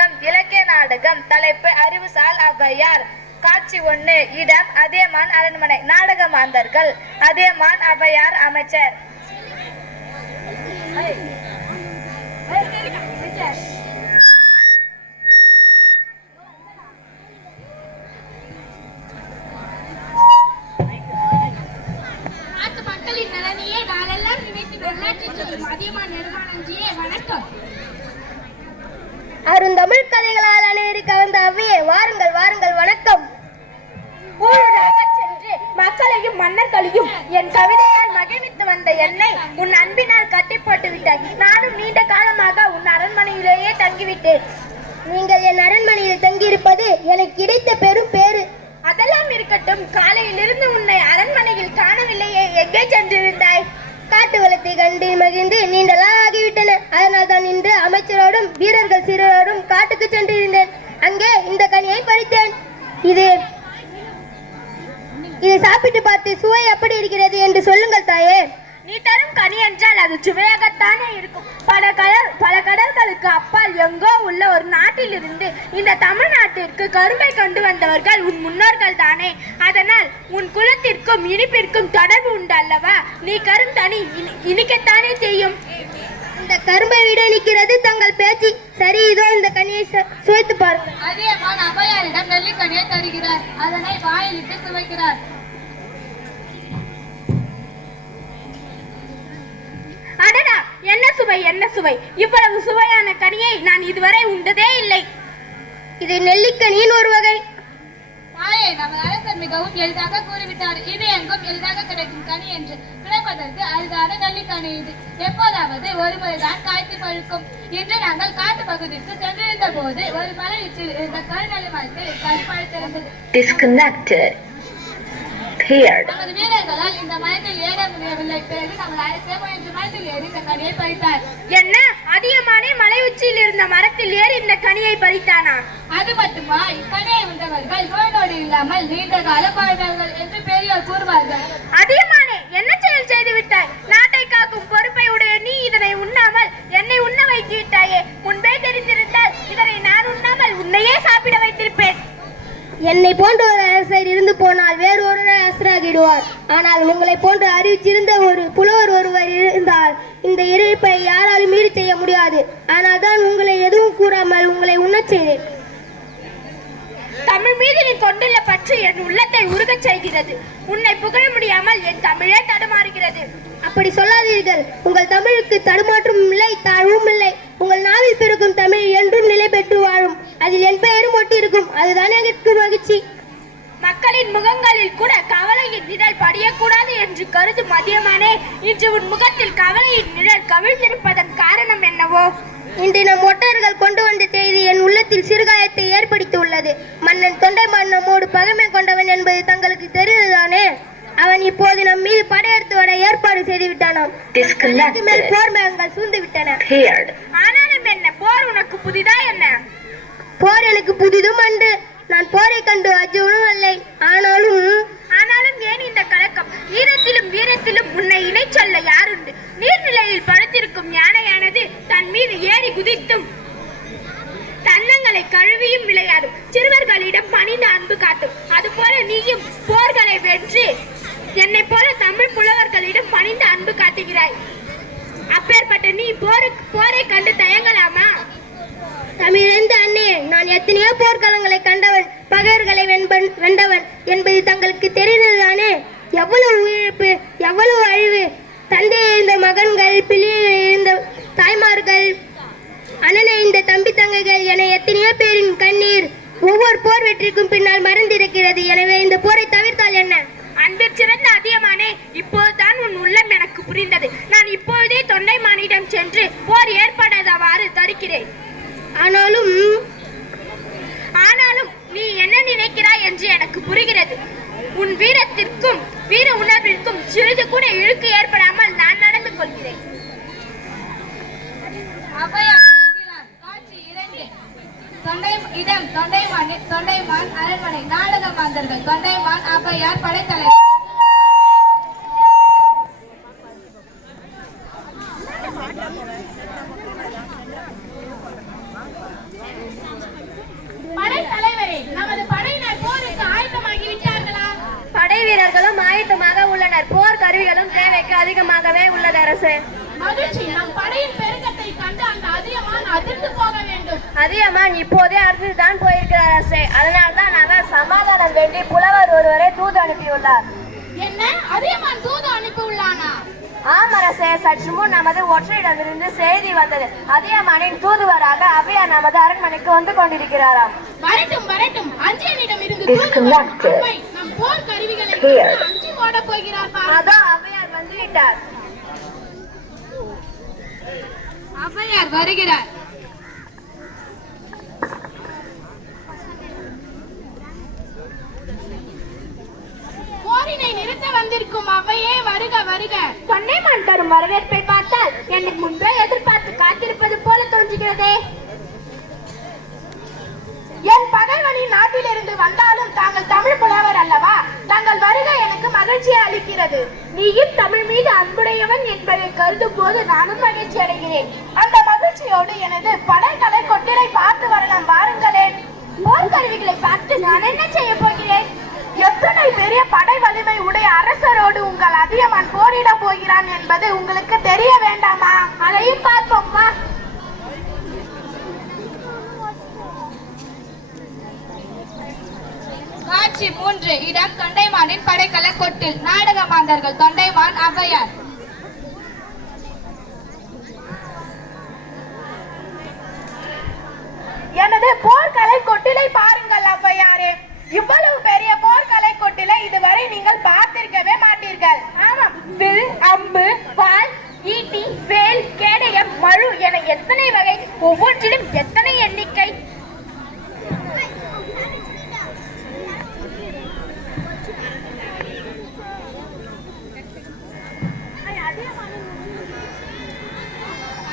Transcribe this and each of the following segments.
நாடகம் இலக்கிய நாடகம். தலைப்பு அறிவுசால் ஔவையார். காட்சி 1. இடம் அதியமான் அரண்மனை. நாடக மாந்தர்கள் அதியமான், ஔவையார், அமைச்சர். அருந்தமிழ் கதைகளால் அனைவரும் கவர்ந்த அவ்வையே, வாருங்கள் வாருங்கள், வணக்கம். சென்று மக்களையும் மன்னர்களையும் என் கவிதையால் மகிழ்வித்து வந்த என்னை உன் அன்பினால் கட்டி போட்டு விட்டாய். நானும் நீண்ட காலமாக உன் அரண்மனையிலேயே தங்கிவிட்டேன். நீங்கள் என் அரண்மனையில் தங்கியிருப்பது எனக்கு கிடைத்த பெரும் பேறு. அதெல்லாம் இருக்கட்டும், காலையிலிருந்து உன்னை அரண்மனையில் காணவில்லையே, எங்கே சென்றிருந்தாய்? காட்டு வளத்தை கண்டு மகிழ்ந்து நீண்டலாம் ஆகிவிட்டன. அதனால் தான் இன்று அமைச்சரோடும் வீரர்கள் சிறுவரோடும் காட்டுக்கு சென்றிருந்தேன். அங்கே இந்த கனியை பறித்தேன். இதை சாப்பிட்டு பார்த்து சுவை எப்படி இருக்கிறது என்று சொல்லுங்கள் தாயே. நீ தரும் கனி என்றால் அது சுவையாகத்தானே இருக்கும். பல கடல்களுக்கு அப்பால் எங்கோ உள்ள ஒரு நாட்டிலிருந்து இந்த தமிழ்நாட்டிற்கு கரும்பை கொண்டு வந்தவர்கள் உன் முன்னோர்கள் தானே. அதனால் உன் குலத்திற்கும் இனிப்பிற்கும் தொடர்பு உண்டு அல்லவா? நீ கரும் தனி இனிக்கத்தானே செய்யும். இந்த கரும்பை விட நிற்கிறது தங்கள் பேச்சு. சரி, இதோ இந்த கனியை சுவைத்து பாருங்கள். அதியமான் ஔவையாரிடம் நெல்லிக்கனியை தருகிறார். அதனை வாயிலிட்டு சுவைக்கிறார். அடடா, என்ன சுவை, என்ன சுவை! இவ்வளவு சுவையான கனியை நான் இதுவரை உண்டதே இல்லை. இது நெல்லிக்கனியின் ஒரு வகை. தாயே, நமது அரசர் மிகவும் எளிதாக கூறிவிட்டார். இது எங்கும் எளிதாக கிடைக்கும் கனி என்று. கிடைப்பதற்கு அரிதான நெல்லிக்கனி இது. எப்போதாவது ஒரு முறைதான் காய்த்து பழுக்கும். இன்று நாங்கள் காட்டு பகுதிக்கு சென்றிருந்த போது ஒரு மலை உச்சியில் இருந்த கருநெல்லி மரத்தில் கனி பழுத்திருந்தது. நமது வீரர்களால் இந்த மரத்தில் ஏற முடியவில்லை. பிறகு நமது அரசே முயன்று மரத்தில் ஏறி இந்த கனியை பறித்தார். என்ன, அதியமானே மலை உச்சியில் இருந்த மரத்தில் ஏறி இந்த கனியை பறித்தானா? அது மட்டுமா, இக்கனியை உண்டவர்கள் நோய் நொடி இல்லாமல் நீண்ட காலம் வாழ்வார்கள் என்று பெரியோர் கூறுவார்கள். அதியமானே, என்ன செயல் செய்து விட்டாய்? நாட்டை காக்கும் பொறுப்பை உடைய நீ இதனை உண்ணாமல் என்னை உண்ண வைத்து விட்டாயே. முன்பே தெரிந்திருந்தால் இதனை நான் உண்ணாமல் உன்னையே சாப்பிட வைத்திருப்பேன். என்னை போன்ற ஒரு அரசர் இருந்து போனால் வேறு ஒரு அரசராகிடுவார். ஆனால் உங்களை போன்ற அறிவிச்சிருந்த ஒரு புலவர் ஒருவர் இருந்தால் இந்த இருப்பை யாராலும் மீறி செய்ய முடியாது. ஆனால் தான் உங்களை எதுவும் கூறாமல் உங்களை உண்ணச் செய்தேன். தமிழ் மீது நீ கொண்டுள்ள பற்று என் உள்ளத்தை உருகச் செய்கிறது. உன்னை புகழ முடியாமல் என் தமிழே தடுமாறுகிறது. அப்படி சொல்லாதீர்கள். உங்கள் தமிழுக்கு தடுமாற்றம் இல்லை, தாழ்வும் இல்லை. உங்கள் நாவில் பிறக்கும் தமிழ் என்றும் நிலை பெற்று வாழும். அதில் என் பெயரும் ஒட்டி இருக்கும். அதுதான் எனக்கு மகிழ்ச்சி. மக்களின் முகங்களில் கூட கவலையின் நிழல் படியக்கூடாது என்று கருதும் அதியமானே, இன்று உன் முகத்தில் கவலையின் நிழல் கவிழ்ந்திருப்பதன் காரணம் என்னவோ? இன்று நம் ஒற்றர்கள் கொண்டு வந்த செய்தி என் உள்ளத்தில் சிறுகாயத்தை ஏற்படுத்தி உள்ளது. மன்னன் தொண்டைமான் நம்மோடு பகைமை கொண்டவன் என்பது தங்களுக்கு தெரிந்ததானே? அவன் இப்போது நம் மீது படையெடுத்து வர ஏற்பாடு செய்து விட்டானாம். மேல் போர் மேகங்கள் சூழ்ந்து விட்டன. ஆனாலும் என்ன, போர் உனக்கு புதிதா என்ன? போர் எனக்கு புதிதும் அன்று. நான் போரை கண்டு அஜுவும் இல்லை. ஆனாலும் ஏன் இந்த கலக்கம்? ஈரத்திலும் வீரத்திலும் உன்னை இணை சொல்ல யாருண்டு? நீர்நிலையில் படுத்திருக்கும் யானையானது தன் மீது ஏறி குதித்தும் தன்னங்களை கழுவியும் விளையாடும். சிறுவர்களிடம் பணிந்த அன்பு காட்டும். அதுபோல நீயும் போர்களை வென்று என்னை போல தமிழ் புலவர்களிடம் பணிந்த அன்பு காட்டுகிறாய். அப்பேற்பட்ட நீ போரை கண்டு தயங்கலாமா? தமிழந்த அண்ணே, நான் எத்தனையோ போர்க்களங்களை கண்டவன், பகைவர்களை வென்றவன் என்பது தங்களுக்கு தெரிந்ததுதானே? எவ்வளவு உயிரிழப்பு, எவ்வளவு அழிவு! தந்தை இருந்த மகன்கள், பிள்ளைகள் இருந்த தாய்மார்கள், அண்ணனை இந்த தம்பி தங்கைகள் என எத்தனையோ பேரின் கண்ணீர் ஒவ்வொரு போர் வெற்றிக்கும் பின்னால் மறந்திருக்கிறது. எனவே இந்த போரை தவிர்த்தால் என்ன? அன்பிற் சிறந்த அதியமானே, இப்போதுதான் உன் உள்ளம் எனக்கு புரிந்தது. நான் இப்பொழுதே தொண்டைமானிடம் சென்று போர் ஏற்படாதவாறு தடுக்கிறேன். ஆனாலும் நீ என்ன நினைக்கிறாய் என்று எனக்கு புரிகிறது. உன் வீரத்திற்கும் வீர உணர்விற்கும் சிறிது கூட இழுக்கு ஏற்படாமல் நான் நடந்து கொள்கிறேன். தொண்டைமான் அரண்மனை. நாடக மாந்தர்கள் தொண்டைமான், ஔவையார், படைத்தலைவர். கருவிகளும் தேவைக்கு அதிகமாகவே உள்ளது அரசே. மகிழ்ச்சி. நம் படையின் பெருக்கத்தை கண்டு அந்த அதியமான் அதிர்ந்து போக வேண்டும். அதியமான் இப்போதே அடுத்து தான் போயிருக்கிறார் அரசே. அதனால்தான் அவர் சமாதானம் வேண்டி புலவர் ஒருவரை தூது அனுப்பியுள்ளார். என்ன, அதியமான் தூது அனுப்பி உள்ளானா? ஆம் அரசே, சற்று முன் நமது ஒற்றையிடமிருந்து செய்தி வந்தது. அதியமானின் தூதுவராக அவ்வையார் நமது அரண்மனைக்கு வந்து கொண்டிருக்கிறாராம். வரட்டும் வரட்டும், அஞ்சியனிடம் இருந்து அவ்வை நம் போர் கருவிகளை அஞ்சி ஓட போகிறார். அதோ அவ்வையார் வந்து விட்டார். ஔவையார் வருகிறார். போரினை நிறுத்த வந்திருக்கும் அவையே வருக வருக. தொண்டைமான் தரும் வரவேற்பை பார்த்தால் எனக்கு முன்பே எதிர்பார்த்து காத்திருப்பது போல தோன்றுகிறதே. என் பகைவனின் நாட்டிலிருந்து வந்தாலும் தாங்கள் தமிழ் புலவர் அல்லவா? தாங்கள் வருக எனக்கு மகிழ்ச்சியை அளிக்கிறது. நீயும் தமிழ் மீது அன்புடையவன் என்பதை கருதும் போது நானும் மகிழ்ச்சி அடைகிறேன். அந்த மகிழ்ச்சியோடு எனது படைகளை கொட்டிலை பார்த்து வரலாம், வாருங்களேன். போர்க்கருவிகளை பார்த்து நான் என்ன செய்ய போகிறேன்? எத்தனை பெரிய படை வலிமை உடைய அரசரோடு உங்கள் அதியமான் போரிட போகிறான் என்பது உங்களுக்கு தெரிய வேண்டாமா? அதையும் பார்ப்போம்மா. காட்சி 3. இடம் தொண்டைமானின் படைக்கல கொட்டில். நாடக மாந்தர்கள் தொண்டைமான், ஔவையார். எனது போர்க்கலை கொட்டிலை பாருங்கள் ஔவையாரே. இவ்வளவு பெரிய போர்க்கலை கொட்டிலை இதுவரை நீங்கள் பார்த்திருக்கவே மாட்டீர்கள். ஆமாம், வில், அம்பு, வாள், ஈட்டி, வேல், கேடயம், மழு என எத்தனை வகை, ஒவ்வொன்றிலும் எத்தனை எண்ணிக்கை.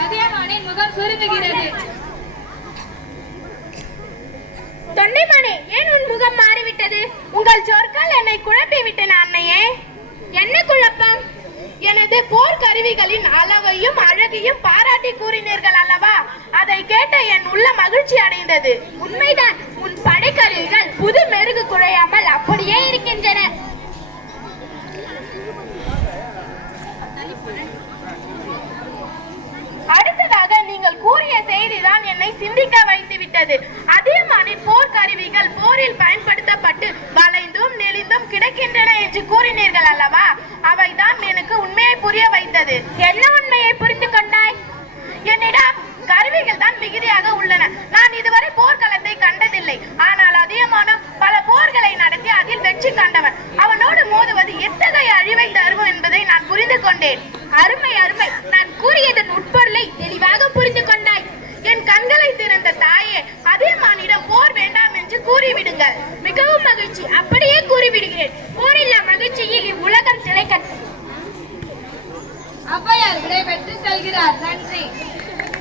அதியமானின் முகம் சுருங்குகிறது. தொண்டைமானே, ஏன் உன் முகம் மாறிவிட்டது? உங்கள் சொற்கள் என்னை குழப்பி விட்டன அன்னையே. என்ன குழப்பம்? எனது போர் கருவிகளின் அளவையும் அழகையும் பாராட்டி கூறினீர்கள் அல்லவா? அதை கேட்ட என் உள்ள மகிழ்ச்சி அடைந்தது. உண்மைதான், உன் படைக்கருவிகள் புது மெருகு குழையாமல் அப்படியே இருக்கின்றன. அடுத்ததாக நீங்கள் கூறிய செய்திதான் என்னை சிந்திக்க வைத்து விட்டது. அதியமானின் போர் கருவிகள் போரில் பயன்படுத்தப்பட்டு வளைந்தும் நெளிந்தும் கிடக்கின்றன என்று கூறினீர்கள் அல்லவா? அவைதான் எனக்கு உண்மையை புரிய வைத்தது. என்ன உண்மையை புரிந்து கொண்டாய்? என்னிடம் கருவிகள் தான் மிகுதியாக உள்ளன. நான் இதுவரை போர்க்களத்தை கண்டதில்லை. ஆனால் அதியமானும் பல போர்களை நடத்தி அதில் வெற்றி கண்டவன். அவனோடு மோதுவது எத்தகைய அழிவை தரும் என்பதை நான் புரிந்து கொண்டேன். அருமை அருமை, நான் கூறியதன் உட்பொருளை தெளிவாக புரிந்து கொண்டாய். என் கண்களை திறந்த தாயே, அதியமானிடம் போர் வேண்டாம் என்று கூறிவிடுங்கள். மிகவும் மகிழ்ச்சி, அப்படியே கூறிவிடுகிறேன். போரில்லா மகிழ்ச்சியில் இவ்வுலகம் திளைக்கட்டும். ஔவையார் விடைபெற்று செல்கிறார். நன்றி.